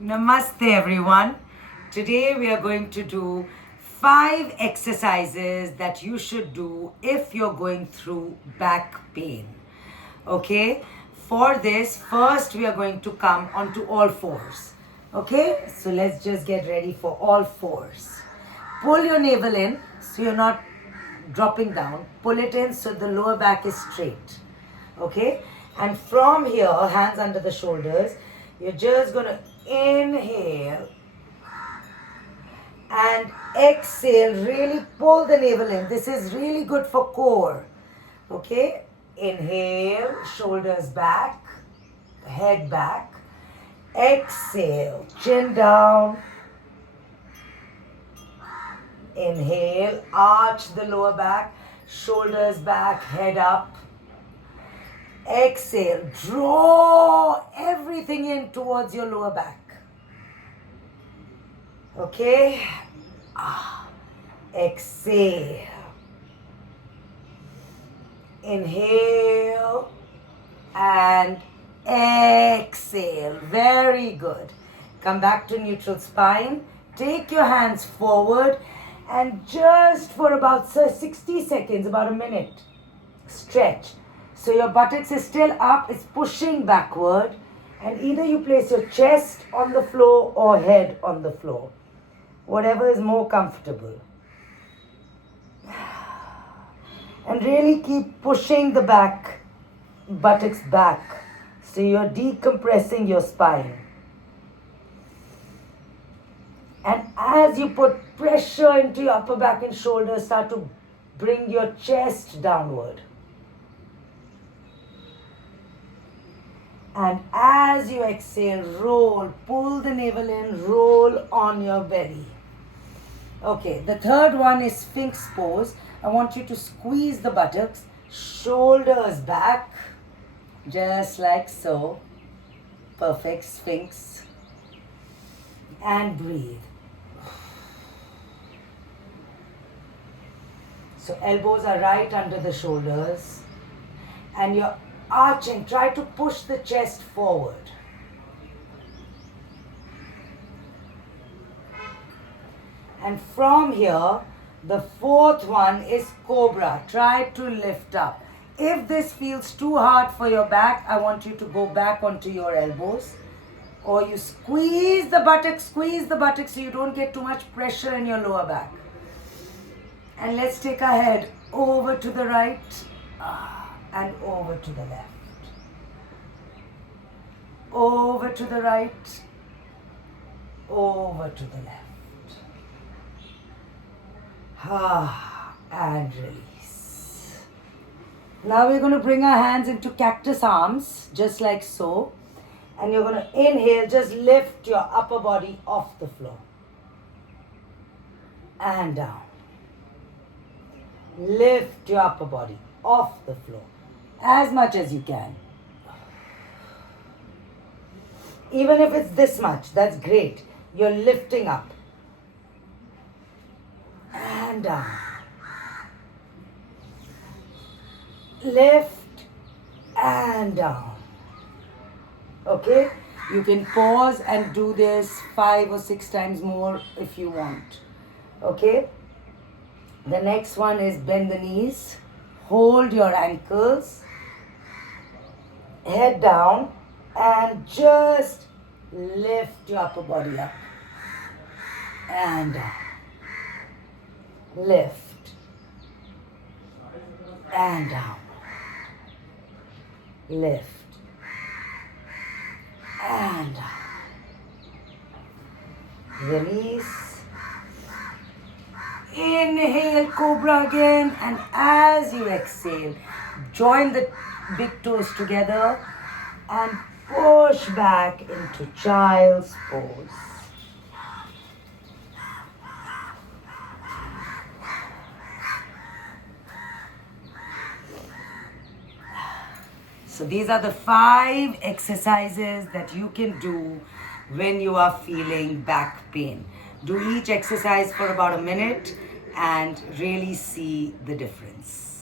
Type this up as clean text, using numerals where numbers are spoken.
Namaste everyone. Today we are going to do 5 exercises that you should do if you're going through back pain. Okay? For this, first we are going to come onto all fours. Okay? So let's just get ready for all fours. Pull your navel in so you're not dropping down. Pull it in so the lower back is straight. Okay? And from here, hands under the shoulders, you're just going to inhale and exhale. Really pull the navel in. This is really good for core. Okay? Inhale, shoulders back, head back. Exhale, chin down. Inhale, arch the lower back, shoulders back, head up. Exhale, draw everything in towards your lower back. Okay? Exhale. Inhale and exhale. Very good. Come back to neutral spine. Take your hands forward and just for about 60 seconds, about a minute, stretch. So your buttocks is still up, it's pushing backward, and either you place your chest on the floor or head on the floor. Whatever is more comfortable. And really keep pushing the buttocks back. So you're decompressing your spine. And as you put pressure into your upper back and shoulders, start to bring your chest downward. And as you exhale, roll, pull the navel in, roll on your belly. Okay, the third one is Sphinx pose. I want you to squeeze the buttocks, shoulders back, just like so. Perfect, Sphinx. And breathe. So elbows are right under the shoulders. And you're arching, try to push the chest forward. And from here, the fourth one is Cobra. Try to lift up. If this feels too hard for your back, I want you to go back onto your elbows. Or you squeeze the buttocks so you don't get too much pressure in your lower back. And let's take our head over to the right. And over to the left. Over to the right. Over to the left. And release. Now we're going to bring our hands into cactus arms, just like so. And you're going to inhale, just lift your upper body off the floor. And down. Lift your upper body off the floor. As much as you can. Even if it's this much, that's great. You're lifting up. And down. Lift and down. Okay? You can pause and do this 5 or 6 times more if you want. Okay? The next one is bend the knees. Hold your ankles. Head down and just lift your upper body up. And down. Lift. And down. Lift. And down. Release. Inhale, Cobra again. And as you exhale, join the big toes together and push back into child's pose. So these are the 5 exercises that you can do when you are feeling back pain. Do each exercise for about a minute and really see the difference.